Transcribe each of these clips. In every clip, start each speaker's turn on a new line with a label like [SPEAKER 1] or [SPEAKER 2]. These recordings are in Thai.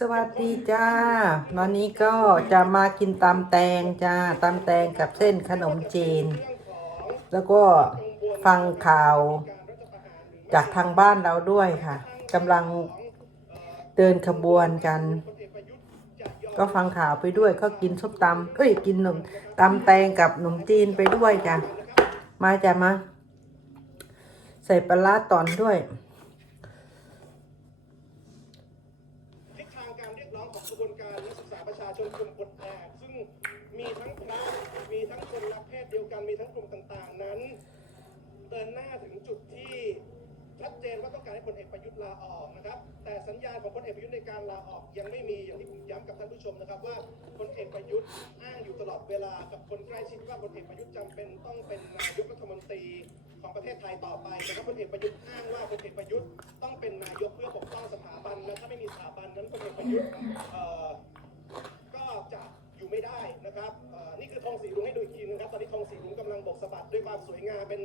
[SPEAKER 1] สวัสดีจ้า วันนี้ก็จะมากินตำแตงจ้าตำแตงกับเส้นขนมจีน แล้วก็ฟังข่าว จากทางบ้านเราด้วยค่ะกำลังเดินขบวนกัน ก็ฟังข่าวไปด้วยก็กินส้มตำเอ้ยกินขนมตำแตงกับขนมจีนไปด้วยจ้ะมาจ้ะมา ใส่ปลาร้าตอนด้วย
[SPEAKER 2] ทิศทางการเรียกร้องของกระบวนการนักศึกษาประชาชนกลุ่มปลดแอกซึ่งมีทั้งพระมีทั้งคนรัก เดียวกันมีทั้งกลุ่มต่างๆ นั้น เดินหน้าถึงจุดที่ชัดเจนว่าต้องการให้พลเอกประยุทธ์ลาออกนะครับ แต่สัญญาณของพลเอกประยุทธ์ในการลาออกยังไม่มีอย่างที่ผมย้ำกับท่านผู้ชมนะครับ ว่าพลเอกประยุทธ์อ้างอยู่ตลอดเวลากับคนใกล้ชิดว่าพลเอกประยุทธ์จำเป็นต้องเป็นนายกรัฐมนตรีของประเทศไทยต่อไปนะครับพลเอกประยุทธ์อ้างว่าพลเอกประยุทธ์ต้องเป็นนายกเพื่อปกป้องสถาบันและถ้าไม่มีสถาบันนั้นพลเอกประยุทธ์ก็จะ อยู่ไม่ได้นะครับเอ่อนี่คือธงสีรุ้งให้ดูอีกทีนึงครับ ตอนนี้ธงสีรุ้งกำลังโบกสะบัดด้วยความสวยงามเป็น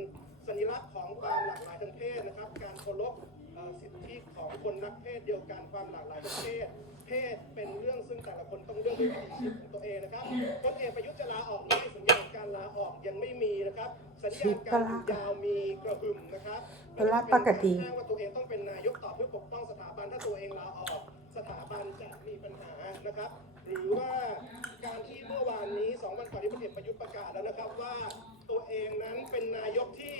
[SPEAKER 2] สัญลักษณ์ของความหลากหลายทางเพศนะครับ การเคารพเอ่อสิทธิของคนรักเพศเดียวกันความหลากหลายทางเพศ เพศเป็นเรื่องซึ่งแต่ละคนต้องเลือกด้วยวิถีชีวิตของตัวเองนะครับพลเอกประยุทธ์จะลาออกนี้สัญญาณการลาออกยังไม่มีนะครับ สัญญาณการอยู่ยาวมีกระหึ่มนะครับ
[SPEAKER 1] ปลาร้าปกติ
[SPEAKER 2] อ้างว่าตัวเองต้องเป็นนายกต่อเพื่อปกป้องสถาบันถ้าตัวเองลาออก สถาบันจะมีปัญหานะครับ หรือว่า การที่เมื่อวานนี้สองวันก่อนที่พลเอกประยุทธ์ประกาศแล้วนะครับว่าตัวเองนั้นเป็นนายกที่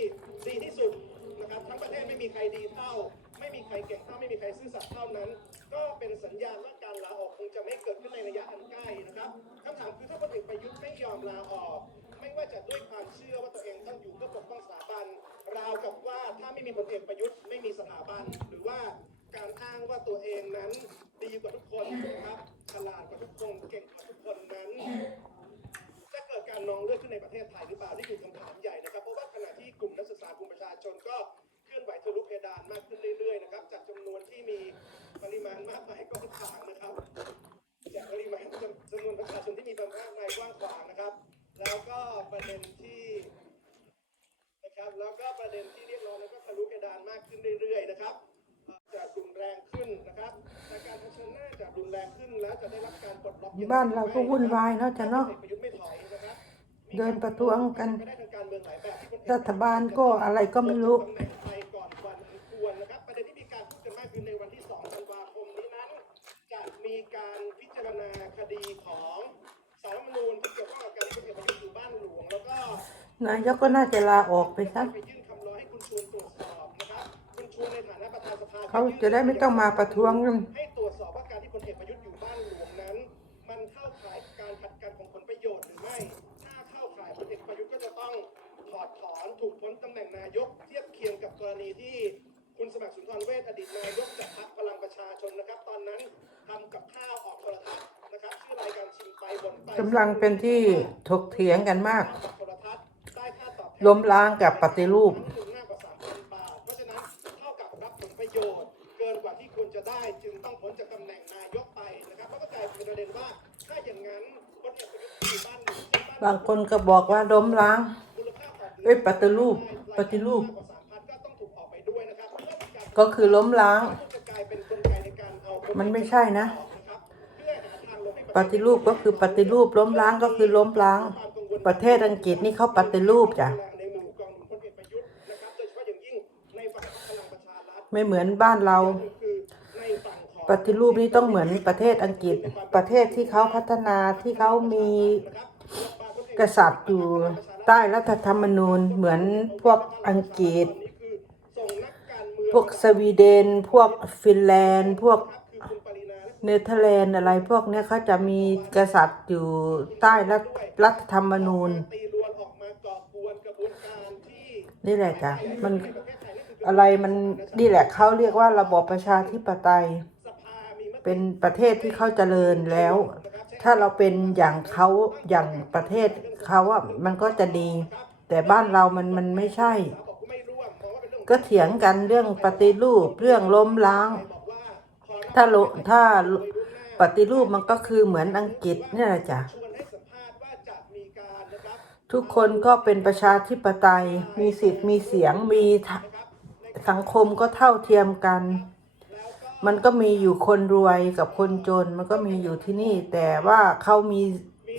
[SPEAKER 2] ดีที่สุดนะครับทั้งประเทศไม่มีใครดีเท่า ไม่มีใครเก่งเท่าไม่มีใครซื่อสัตย์เท่านั้น ก็เป็นสัญญาณว่าการลาออกคงจะไม่เกิดขึ้นในระยะอันใกล้นะครับคำถามคือถ้าพลเอกประยุทธ์ไม่ยอมลาออก ไม่ว่าจะด้วยความเชื่อว่าตัวเองต้องอยู่เพื่อปกป้องสถาบันราวกับว่าถ้าไม่มีพลเอกประยุทธ์ไม่มีสถาบันหรือว่าการอ้างว่าตัวเองนั้นดีกว่าทุกคนนะครับฉลาดกว่าทุกคนเก่ง คนนั้นจะเกิดการนองเลือดขึ้นในประเทศไทยหรือเปล่านี่คือคำถามใหญ่นะครับเพราะว่าขณะที่กลุ่มนักศึกษากลุ่มประชาชนก็เคลื่อนไหวทะลุเพดานมากขึ้นเรื่อยๆนะครับจากจำนวนที่มีปริมาณมากมายก็ต่างนะครับจากปริมาณจำนวนประชาชนที่มีความมากมายกว้างขวางนะครับ แล้วก็ประเด็นที่นะครับแล้วก็ประเด็นที่เรียกร้องนั้นก็ทะลุเพดานมากขึ้นเรื่อย บการปลดล็อกยังไง
[SPEAKER 1] บ้านเราก็วุ่นวายเนาะจ้ะเนาะ
[SPEAKER 2] พลเอกประยุทธ์ไม่ถอยนะครับ
[SPEAKER 1] เดินประท้วงกัน
[SPEAKER 2] ไม่ได้ทางการเมืองหลายแบบที่พลเอก
[SPEAKER 1] รัฐบาลก็อะไรก็ไม่รู้
[SPEAKER 2] ตำแหน่งไทยก่อนวันอันควรนะครับประเด็นที่มีการพูดกันมากคือในวันที่2ธันวาคมนี้นั้นจะมีการพิจารณาคดีของสารรัฐธรรมนูญที่เกี่ยวข้องกับการที่พลเอกประยุทธ์อยู่บ้านหลวงแล้วก็
[SPEAKER 1] นายกก็น่าจะลาออกไปซะ
[SPEAKER 2] ไปยื่นคำร้องให้คุณชวนตรวจสอบนะครับคุณชวนในฐานะประธานสภา
[SPEAKER 1] เขาจะได้ไม่ต้องมาประท้วงกันำ
[SPEAKER 2] ลัง
[SPEAKER 1] เป็นที่ถกเถียงกันมาก ล้มล้างกับปฏิรูป
[SPEAKER 2] หนึ่งมากกว่า3,000บาทเพราะฉะนั้นเท่ากับรับผลประโยชน์เกินกว่าที่ควรจะได้จึงต้องพ้นจากตำแหน่งนายกไปนะครับแล้วก็กลายเป็นประเด็นว่าถ้าอย่าง
[SPEAKER 1] คนก็บอกว่าล้มล้าง
[SPEAKER 2] เอ้
[SPEAKER 1] ยปฏิรูปปฏิรูป
[SPEAKER 2] ก็คือ
[SPEAKER 1] ล้มล้าง มันไม่ใช่นะ ปฏิรูปก็คือปฏิรูปล้มล้างก็คือล้มล้าง ประเทศอังกฤษนี่เขาปฏิรูปจ้ะไม่เหมือนบ้านเรา ปฏิรูปนี่ต้องเหมือนประเทศอังกฤษ ประเทศที่เขาพัฒนาที่เขามีกษัตริย์อยู่ใต้รัฐธรรมนูญเหมือนพวกอังกฤษ พวกสวีเดน พวกฟินแลนด์ พวก เนเธอร์แลนด์อะไรพวกเนี้ยเขาจะมีกษัตริย์อยู่ใต้รัฐรัฐธรรมนูญ
[SPEAKER 2] นี่
[SPEAKER 1] แหละจ้ะมัน
[SPEAKER 2] อะ
[SPEAKER 1] ไรมันนี่แหละเขาเรียกว่าระบอบประชาธิปไตย เป็นประเทศที่เขาเจริญแล้ว ถ้าเราเป็นอย่างเขาอย่างประเทศเขาอะมันก็จะดี แต่บ้านเรามันมันไม่ใช่
[SPEAKER 2] ก็เถี
[SPEAKER 1] ยงกันเรื่องปฏิรูปเรื่องล้มล้าง ถ้าโลถ้าปฏิรูปมันก็คือเหมือนอังกฤษนี่แหละ
[SPEAKER 2] จ้ะ
[SPEAKER 1] ทุกคนก็เป็นประชาธิปไตย มีสิทธิ์มีเสียงมีสังคมก็เท่าเทียมกัน มันก็มีอยู่คนรวยกับคนจนมันก็มีอยู่ที่นี่ แต่ว่าเขามี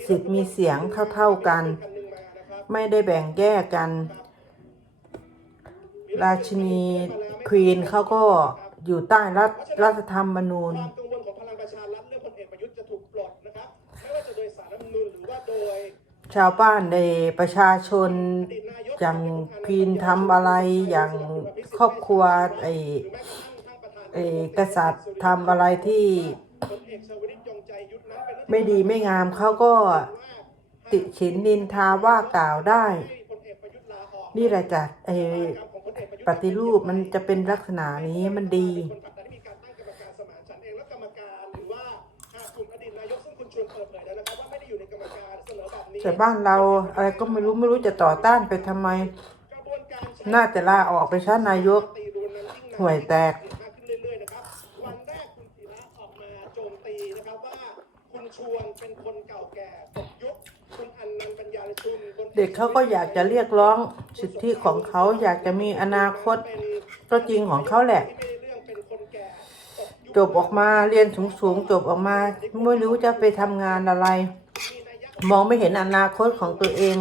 [SPEAKER 1] สิทธิ์มีเสียงเท่าๆกัน
[SPEAKER 2] คันหนึ่งมานะครับ
[SPEAKER 1] ไม่ได้แบ่งแยกกัน ราชินีควีนเขาก็ อยู่ใต้รัฐรัฐธรรมนูญ
[SPEAKER 2] ความกังวลของพลังประชารัฐเรื่องพลเอกประยุทธ์จะถูกปลดนะครับไม่ว่าจะโดยสารรัฐธรรมนูญหรือว่าโดย
[SPEAKER 1] ชาวบ้านในประชาชนอย่างพีนทำอะไรอย่างครอบครัวไอ้
[SPEAKER 2] หรือแม้กระทั่งท่านประธาน
[SPEAKER 1] ไอ้กษัตริย์ทำอะไรที่
[SPEAKER 2] พลเอกชวลิตยงใจยุทธนั้นเป็นรัฐ
[SPEAKER 1] ไม่ดีไม่งามเขาก็ติฉินนินทาว่ากล่าวได้
[SPEAKER 2] ที่พลเอกประยุทธ์ลาออก
[SPEAKER 1] นี่แหละจ้ะไอ้
[SPEAKER 2] ของพลเอก ป
[SPEAKER 1] ฏิรูปมันจะเป็นลักษณะนี้มันดี
[SPEAKER 2] แต่บ้านเรา
[SPEAKER 1] อะไรก็ไม่รู้ไม่รู้จะต่อต้านไปทำไม
[SPEAKER 2] น่า
[SPEAKER 1] จะลาออกไปชั้นนายก
[SPEAKER 2] ตีรูนนั้นยิ่งหนัก
[SPEAKER 1] ห่วยแตก
[SPEAKER 2] วันแรกคุณศิระออกมาโจมตีนะครับว่าคุณชวนเป็นคนกาแก่ตกยุคคุณอันนันต์ปัญญาชุนพล
[SPEAKER 1] เด็กเขาก็อยากจะเรียกร้องสิทธิของเขาอยากจะมีอนาคตก็จริงของเขาแหละ จบออกมาเรียนสูงๆจบออกมาไม่รู้จะไปทำงานอะไร
[SPEAKER 2] ม
[SPEAKER 1] องไม่เห็นอนาคตของตัวเอง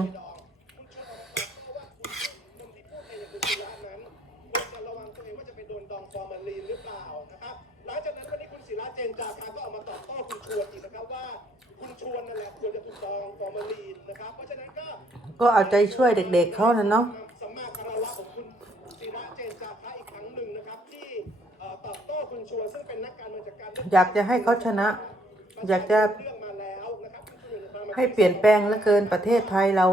[SPEAKER 2] ก็เอา
[SPEAKER 1] ใจช่วยเด็กๆเขานะเนาะ
[SPEAKER 2] อ
[SPEAKER 1] ยากจะให้เขาชนะ อยากจะให้เปลี่ยนแปลงเหลือเกินประเทศไทยเรา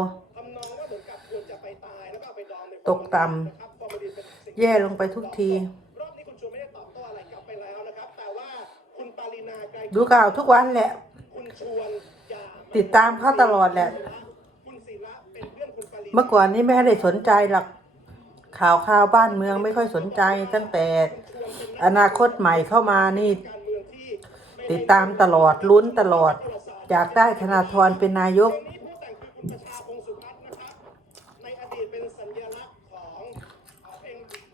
[SPEAKER 2] ตก
[SPEAKER 1] ต่ำแย่ลงไปทุกที
[SPEAKER 2] ดู
[SPEAKER 1] ข่าวทุกวันแหละ ติดตามเขาตลอดแหละ
[SPEAKER 2] เมื่
[SPEAKER 1] อก่อนนี้ไม่ได้สนใจหรอกข่าวข่าวบ้านเมืองไม่ค่อยสนใจตั้งแต่อนาคตใหม่เข้ามานี่ ติดตามตลอดลุ้นตลอด อยากได้ธนาธรเป็นนายก
[SPEAKER 2] นะชาพงศ์สุพัฒน์นะครับในอดีตเป็นสัญลักษณ์ของ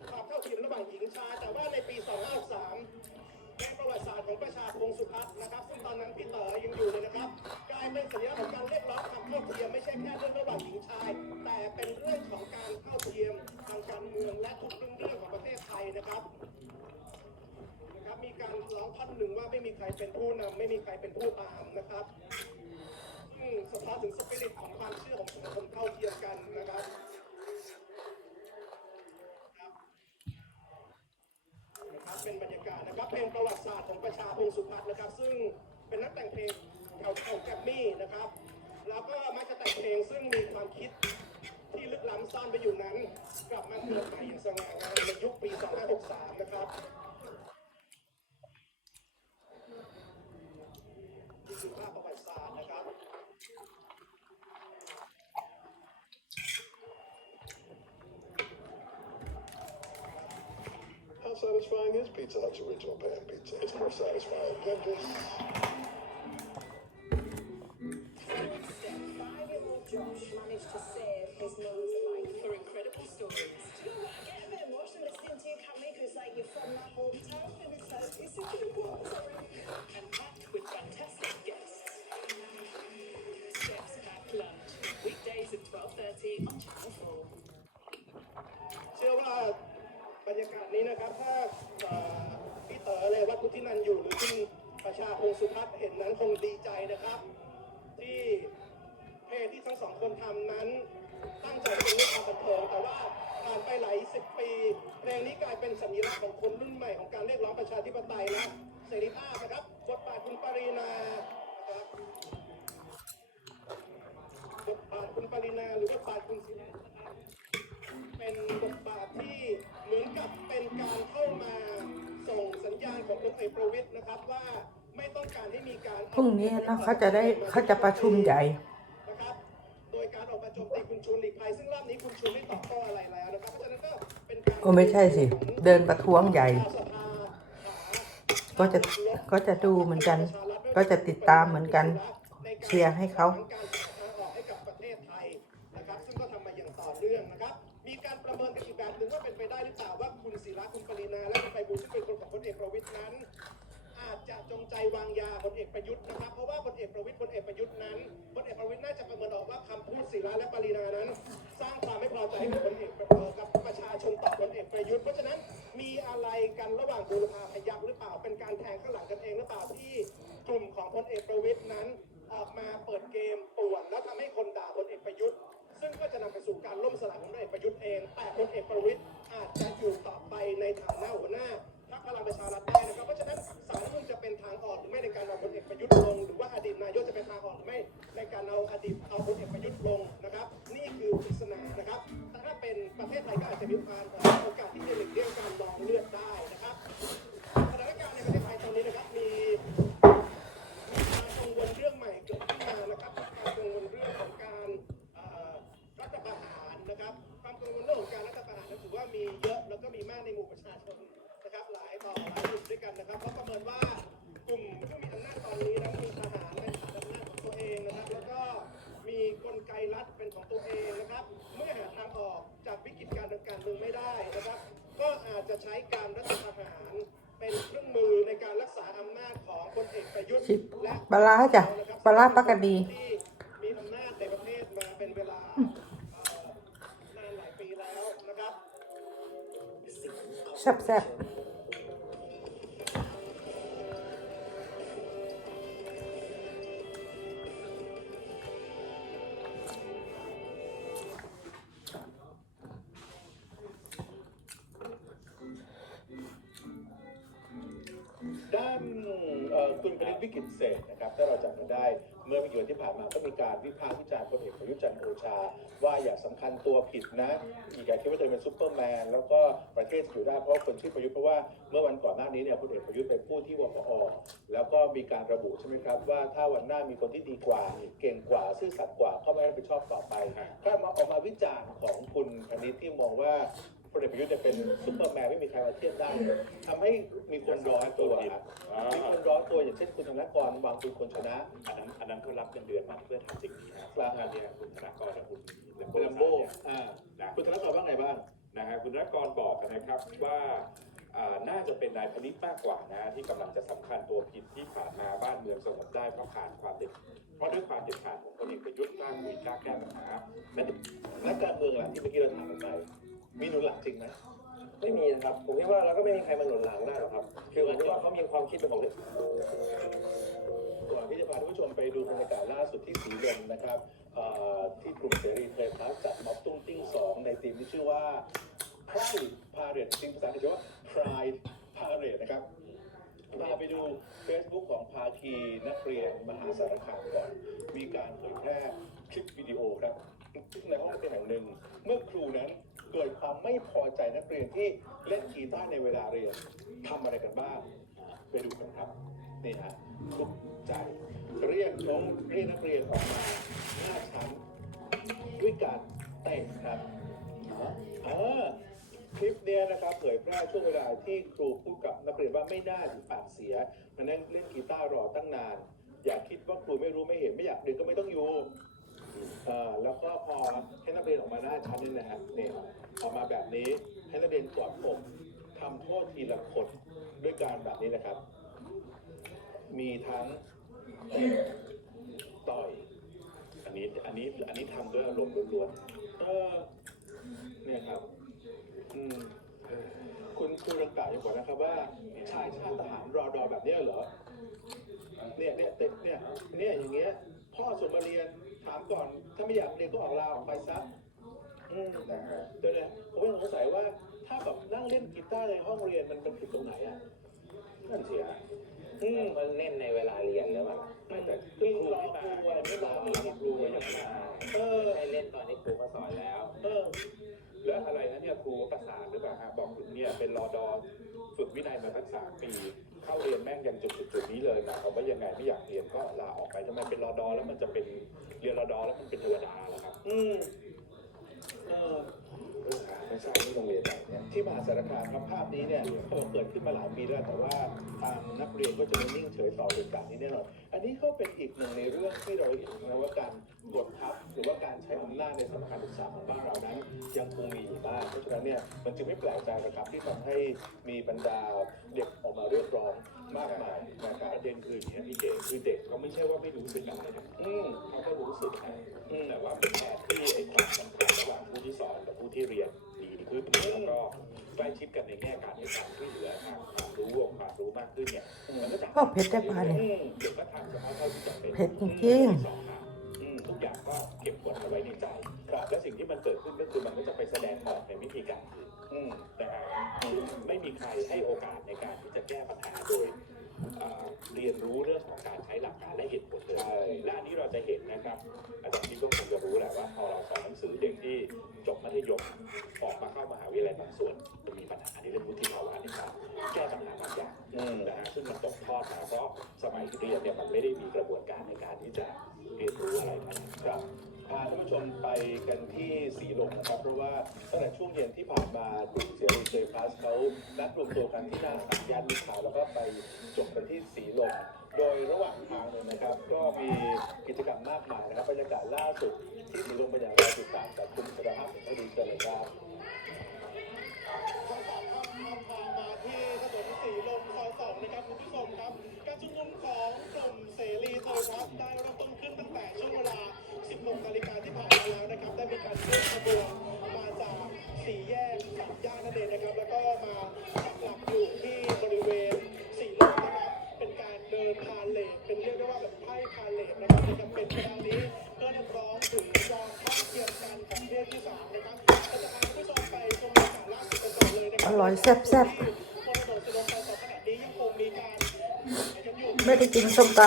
[SPEAKER 2] ความเท่าเทียมระหว่างหญิงชายแต่ว่าในปี2563ในประวัติศาสตร์ของประชาพงศ์สุพัฒน์นะครับซึ่งตอนนั้นพี่เต๋อยังอยู่เลยนะครับกลายเป็นสัญลักษณ์ของการเรียกร้องความเท่าเทียมไม่ใช่แค่เรื่อง นะครับนะครับมีการร้องท่อนหนึ่งว่าไม่มีใครเป็นผู้นำไม่มีใครเป็นผู้ตามนะครับซึ่งสะท้อนถึงสปิริตของความเชื่อของสังคมเท่าเทียมกันนะครับครับนะครับเป็นบรรยากาศนะครับเพลงประวัติศาสตร์ของประชาพงศ์สุพัฒน์นะครับ ซึ่งเป็นนักแต่งเพลงเก่าๆแกรมมี่นะครับ แล้วก็มักจะแต่งเพลงซึ่งมีความคิด ที่ลึกล้ำซ่อนไปอยู่นั้น กลับมาเกิดใหม่อย่างสง่างามในยุคปี 2563 นะครับนี่คือภาพประวัติศาสตร์นะครับ
[SPEAKER 3] How satisfying is Pizza Hut's original pan pizza? It's more satisfying than this.
[SPEAKER 4] Josh managed to save his mum's life through incredible stories.
[SPEAKER 5] You know what? I get a bit emotional listening to you, Cammy, because like you're from my hometown, and it's like it's a important story.
[SPEAKER 4] and packed with fantastic guests. Chef's Pack Lunch, weekdays at 12.30 on Channel 4.
[SPEAKER 2] เชื่อว่าบรรยากาศนี้นะครับถ้าเอ่อพี่เต๋อเลยวัดพุทธินันท์อยู่หรือคุณประชาพงศ์สุพัฒน์เห็นนั้นคงดีใจนะครับ ที่ ลงที่ทั้งสองคนทำนั้น ตั้งใจเป็นเรื่องความบันเทิงแต่ว่าผ่านไปหลายสิบปีเพลงนี้กลายเป็นสัญลักษณ์ของคนรุ่นใหม่ของการเรียกร้องประชาธิปไตยและเสรีภาพนะครับบทบาทคุณปรินาครับบทบาทคุณปรินาหรือบทบาทคุณศิระนะครับเป็นบทบาทที่เหมือนกับเป็นการเข้ามาส่งสัญญาณของพลเอกประวิตยนะครับว่าไม่ต้องการให้มีการ
[SPEAKER 1] พรุ่งนี้นะเขาจะได้เขาจะประชุมใหญ่
[SPEAKER 2] นะครับ โดยการ ออกมาโจมตีคุณชวนหลีกภัยซึ่งรอบนี้คุณชวนไม่ตอบโต้อะไรแล้วนะครับเพราะฉะนั้นก็เป็นการ
[SPEAKER 1] ก็ไม่ใช่สิ เดินประท้วงใหญ่
[SPEAKER 2] สภา
[SPEAKER 1] ก็จะก็จะดูเหมือนกัน ก็จะติดตามเหมือนกันเชียร์ให้เขา
[SPEAKER 2] การหาทางออกให้กับประเทศไทยนะครับซึ่งก็ทำมาอย่างต่อเนื่องนะครับมีการประเมินกันอีกแบบหนึ่งว่าเป็นไปได้หรือเปล่าว่าคุณศิระคุณปรินาและคุณไปบูลย์ซึ่งเป็นคนของพลเอกประวิตยนั้น จงใจวางยาพลเอกประยุทธ์นะครับ เพราะว่าพลเอกประวิตยพลเอกประยุทธ์นั้นพลเอกประวิตยน่าจะประเมินออกว่าคำพูดศิลาและปรีนานั้น สร้างความไม่พอใจให้กับพลเอกกับประชาชนต่อพลเอกประยุทธ์เพราะฉะนั้นมีอะไรกันระหว่างบูรพาพยัคฆ์หรือเปล่าเป็นการแทงข้างหลังกันเองหรือเปล่าที่กลุ่มของพลเอกประวิตยนั้นออกมาเปิดเกมป่วน แล้วทำให้คนด่าพลเอกประยุทธ์ ซึ่งก็จะนำไปสู่การล่มสลายของพลเอกประยุทธ์เองแต่พลเอกประาร้าจ้ะปลาร้าปลากระดี ที่มีอำนาจในประเทศมาเป็นเวลาเอ่อนานหลายปีแล้วนะครับ
[SPEAKER 1] แซ่บแซ่บ
[SPEAKER 6] ด้านเอ่อ คุณปริศวิกิตเศษนะครับถ้าเราจำกันได้ เมื่อไม่กี่วันที่ผ่านมาก็มีการวิพากษ์วิจารณ์พลเอกประยุทธ์จันทร์โอชา ว่าอย่าสำคัญตัวผิดนะอีกอย่างคิดว่าตัวเองเป็นซูเปอร์แมนแล้วก็ประเทศอยู่ได้เพราะคนชื่อประยุทธ์เพราะว่าเมื่อวันก่อนหน้านี้เนี่ยพลเอกประยุทธ์ไปพูดที่วปอแล้วก็มีการระบุใช่ไหมครับว่าถ้าวันหน้ามีคนที่ดีกว่า เก่งกว่าซื่อสัตย์กว่าเข้ามารับผิดชอบต่อไปถ้ามาออกมาวิจารณ์ของคุณพนิษที่มองว่าพลเอกประยุทธ์จะเป็นซุปเปอร์แมนไม่มีใครมาเทียบได้ทำให้มีคนรอตัวครับ อนตัวอย่างเช่นคุณธนกรวางคุณคนชนะ
[SPEAKER 7] อันนั้นอันนั้นเขารับเงินเดือนมาเพื่อทำสิ่งนี้นะ
[SPEAKER 6] กลางงาน
[SPEAKER 7] เนี่ยคุณธนากรและคุณ
[SPEAKER 6] คุณลัมโบอ่า
[SPEAKER 7] นะ
[SPEAKER 6] คุณธนกรว่าไงบ้าง
[SPEAKER 7] นะฮะคุณธนากรบอกนะครับว่าอ่าน่าจะเป็นนายพนิษฐ์มากกว่านะที่กำลังจะสำคัญตัวผิดที่ผ่านมาบ้านเมืองสงบได้เพราะขาดความเด็ดเพราะด้วยความเด็ดขาดของพลเอกประยุทธ์กล้าคุยกล้าแก้ปัญหา
[SPEAKER 6] นักนักการเมืองหลังที่เมื่อกี้เราถามกันไปมีหนุนหลังจริงไหม
[SPEAKER 8] ไม่มีนะครับ ผมคิดว่าเราก็ไม่มีใครมาหนุนหลังได้หรอกครับ คือผมคิดว่าเขามีความคิดเป็นของตัวเอง
[SPEAKER 6] ก่อนที่จะพาท่านผู้ชมไปดูบรรยากาศล่าสุดที่สีลมนะครับเอ่อที่กลุ่มเสรีไทยพลัสจัดม็อบตุ้งติ้งสองในทีมที่ชื่อว่า Pride Parade จริงภาษาอังกฤษว่า Pride Parade นะครับ พาไปดู Facebook ของภาคีนักเรียนมหาสารคามก่อน มีการเผยแพร่คลิปวิดีโอครับในห้องเรียนแห่งหนึ่ง เมื่อครูนั้น กิดความไม่พอใจนักเรียนที่เล่นกีตาร์ในเวลาเรียนทำอะไรกันบ้างไปดูกันครับนี่ฮะทุกใจ เรียกน้องเรียกนักเรียนออกมาหน้าชั้นด้วยการเตะครับเอ่าคลิปเนี้ยนะครับเผยแพร่ช่วงเวลาที่ครูพูดกับนักเรียนว่าไม่น่าถึงปากเสียมานั่งเล่นกีตาร์รอตั้งนาน อย่าคิดว่าครูไม่รู้ไม่เห็นไม่อยากเรียนก็ไม่ต้องอยู่ อ่าแล้วก็พอให้นักเรียนออกมาหน้าชั้นนี่นะฮะเนี่ยออกมาแบบนี้ให้นักเรียนกอดอกทำโทษทีละคนด้วยการแบบนี้นะครับ มีทั้งเตะต่อย
[SPEAKER 7] อันนี้อันนี้อันนี้ทำด้วยอารมณ์ล้วน
[SPEAKER 6] เออเนี่ยครับ อืมคุณครูรังกายังบอกนะครับว่า ชายชาติทหารรอดอแบบเนี้ยเหรอเนี่ยเนี่ยเต็เนี่ยเนี่ยอย่างเงี้ยพ่อส่งมาเรียนถามก่อน ไม่อยากเรียนก็ออกลาออกไปซะอืมเดี๋ยวนะผมยังสงสัยว่าถ้าแบบนั่งเล่นกีตาร์ในห้องเรียนมันเป็นผิดตรงไหนอะ
[SPEAKER 7] ๆนั่นเสีย
[SPEAKER 6] อืม
[SPEAKER 8] มันเล่นในเวลาเรียนหรือเปล่า
[SPEAKER 6] ไม่แต่คือรอครูอะไรไม่รอไม่รอครูอะไรอย่างเงี้ยเออ
[SPEAKER 8] ให้เล่นตอนที่ครูเขาสอนแล้ว
[SPEAKER 6] เออ
[SPEAKER 7] แล้วอะไรนะเนี่ยครูประสานหรือเปล่าฮะบอกเนี่ยเป็นรอดอฝึกวินัยมาตั้งสามปี เข้าเรียนแม่งยังจุดจุดนี้เลยนะเขาว่ายังไงไม่อยากเรียนก็ลาออกไปทำไมเป็นรอดอแล้วมันจะเป็นเรียนรอดอแล้วมันเป็นเทวดาแล้วครับ
[SPEAKER 6] อืมเออ
[SPEAKER 7] ไม่ใช่ที่โรงเรียนไหนเนี่ย
[SPEAKER 6] ที่มหาสารคามครับภาพนี้เนี่ยเขาบอกเกิดขึ้นมาหลายปีแล้วแต่ว่าทางนักเรียนก็จะไม่นิ่งเฉยต่อเหตุการณ์นี้แน่นอนอันนี้ก็เป็นอีกหนึ่งในเรื่องที่เราเห็นนะว่าการกดทับหรือว่าการใช้อำนาจในสถานศึกษาของบ้านเรานั้น ยังคงมีอยู่บ้างเพราะฉะนั้นเนี่ยมันจึงไม่แปลกใจนะครับที่ทำให้มีบรรดาเด็กออกมาเรียกร้อง
[SPEAKER 7] มากมายนะครับประเด็นคืออย่างนี้พี่เก๋คือเด็กเขาไม่ใช่ว่าไม่รู้สึกอะไรนะ
[SPEAKER 9] อืม
[SPEAKER 7] เขาก็รู้สึกนะแต่ว่าเป็นแทนที่ไอ้ความสัมพันธ์ระหว่างผู้ที่สอนกับผู้ที่เรียนดีขึ้นแล้วก็ใกล้ชิดกันในแง่การให้ความช่วยเหลือทางความรู้วงความรู้มากขึ้นเนี่ยมันก็จะ
[SPEAKER 1] พ่อเผ็ดได้ปะเนี่ย
[SPEAKER 7] อืมเด็กก็ทำเฉพาะเท่าที่จำเป็น
[SPEAKER 1] เผ็ดจริง
[SPEAKER 7] สองค่ะอืมทุกอย่างก็เก็บกดเอาไว้ในใจครับและสิ่งที่มันเกิดขึ้นก็คือมันก็จะไปแสดงออกในวิธีการอื่น
[SPEAKER 9] อืม
[SPEAKER 7] นะฮะไม่มีใครให้โอกาสในการที่จะแก้ปัญหาโดยเอ่อเรียนรู้เรื่องของการใช้หลักการและเหตุผลเลยและอันนี้เราจะเห็นนะครับอาจารย์ที่ก็คงจะรู้แหละว่าพอเราสอนหนังสือเด็กที่จบมัธยมออกมาเข้ามหาวิทยาลัยบางส่วนจะมีปัญหาในเรื่องวุฒิภาวะในการแก้ปัญหาบางอย่าง
[SPEAKER 9] อืม
[SPEAKER 7] นะฮะซึ่งมันตกทอดมาเพราะสมัยเรียนเนี่ยมันไม่ได้มีกระบวนการในการที่จะเรียนรู้อะไรมา
[SPEAKER 6] ครับ พาท่านผู้ชมไปกันที่สีลมนะครับเพราะว่าตั้งแต่ช่วงเย็นที่ผ่านมากลุ่มเสรีเซพลัสเขานัดรวมตัวกันที่หน้าสามย่านมิตรทาวแล้วก็ไปจบกันที่สีลมโดยระหว่างทางเนี่ยนะครับ ก็มีกิจกรรมมากมายนะครับบรรยากาศล่าสุดที่สีลมเป็นอย่างไรติดตามจากคุณสรภาพสิงห์ดีเชิญเลยครับ
[SPEAKER 10] ทางมาที่ถนนสีลมซอยสองนะครับคุณผู้ชมครับ ชุมนุมของกลุ่มเสรีเทยพัฒน์ได้เริ่มต้นขึ้นตั้งแต่ช่วงเวลา 16นาฬิกาที่ผ่านมาแล้วนะครับ ได้มีการเคลื่อนขบวนมาจากสี่แยกสามย่านนั่นเองนะครับ แล้วก็มาปักหลักอยู่ที่บริเวณสี่ลมนะครับ เป็นการเดินพาเลทเป็นเรียกได้ว่าแบบไพ่พาเลทนะครับในแคมเปญครั้งนี้เพื่อเรียกร้องถึงความเท่าเทียมกันของเพศที่สามนะครับเราจะพาผู้ชมไปชมบรรยากาศล่าสุดกันก่อเลยนะครั
[SPEAKER 1] อบร่อยแซ่บ
[SPEAKER 10] ม
[SPEAKER 1] ไม่ได้กินส้มต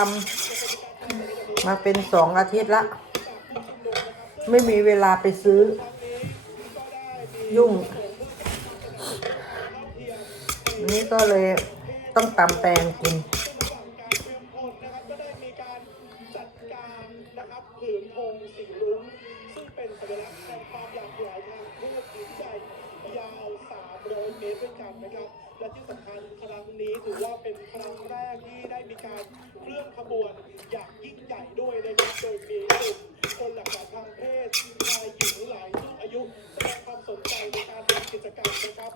[SPEAKER 1] ำมาเป็นสองอาทิตย์ละ ไม่มีเวลาไปซื้อ ยุ่ง นี่ก็เลยต้องตำแตงกิน
[SPEAKER 10] นะครับ และที่สำคัญครั้งนี้ถือว่าเป็นครั้งแรกที่ได้มีการเคลื่อนขบวนอย่างยิ่งใหญ่ด้วยนะครับ โดยมีกลุ่มคนหลากหลายทางเพศชายหญิงหลายช่วงอายุแสดงความสนใจในการทำกิจกรรมนะครับ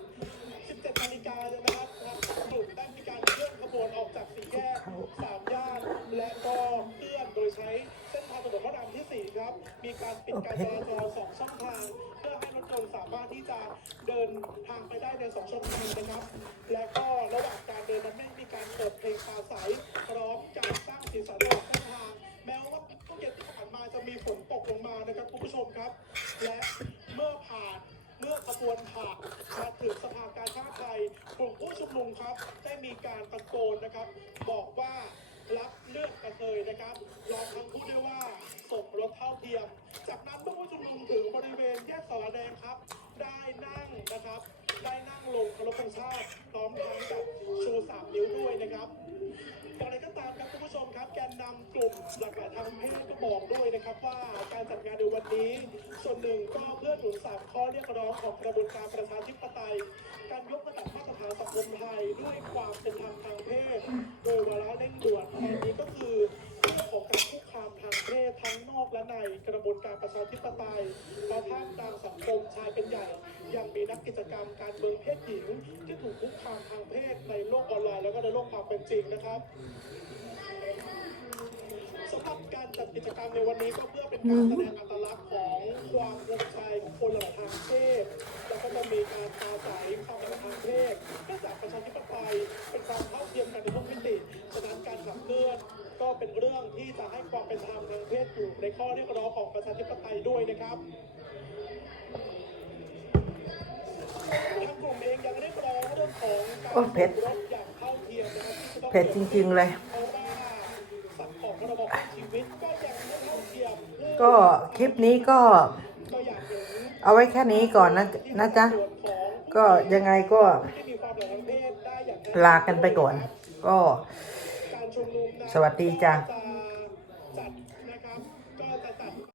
[SPEAKER 10] 17นาฬิกาเนี่ยนะครับทางกลุ่มได้มีการเคลื่อนขบวนออกจากสี่แยกสามย่านและก็เคลื่อนโดยใช้ เส้นทางถนนพระรามที่ 4 ครับ มีการปิดการจราจรสองช่องทาง เพื่อให้รถยนต์สามารถที่จะเดินทางไปได้ในสองช่องทางนะครับ และก็ระหว่างการเดินนั้นไม่มีการเปิดเพลงปราศัย วนหนึ่งก็เพื่อหนุนสามข้อเรียกร้องของกระบวนการประชาธิปไตย การยกระดับมาตรฐานสังคมไทยด้วยความเป็นธรรมทางเพศ โดยวาระเร่งด่วนแทนนี้ก็คือเรื่องของการคุกคามทางเพศทั้งนอกและในกระบวนการประชาธิปไตยเพราะท่ามกลางสังคมชายเป็นใหญ่ ยังมีนักกิจกรรมการเมืองเพศหญิง ที่ถูกคุกคามทางเพศในโลกออนไลน์แล้วก็ในโลกความเป็นจริงนะครับ สำหรับการจัดกิจกรรมในวันนี้ก็เพื่อเป็นการแสดงอัตลักษณ์ของความภูมิใจของคนหลากทางเพศแล้วก็จะมีการปราศัยความหลากทางเพศเนื่องจากประชาธิปไตยเป็นความเท่าเทียมกันในทุกมิติฉะนั้นการขับเคลื่อนก็เป็นเรื่องที่จะให้ความเป็นธรรมทางเพศอยู่ในข้อเรียกร้องของประชาธิปไตยด้วยนะครับทางกลุ่มเองยังเรียกร้องเรื่องของการ
[SPEAKER 1] โอ้เผ็ด
[SPEAKER 10] รถอย่างเท่าเทียมนะครับ
[SPEAKER 1] เผ็ดจริงๆเลย
[SPEAKER 10] เพราะว่าสังคมระบบชีวิตก็ยังไม่เท่าเทียม
[SPEAKER 1] ก็คลิปนี้ก็
[SPEAKER 10] เอา
[SPEAKER 1] ไว้แค่นี้ก่อนนะนะจ๊ะ ก็ยังไงก็
[SPEAKER 10] ลากั
[SPEAKER 1] นไปก่อน ก็สวัสดี
[SPEAKER 10] จ้ะ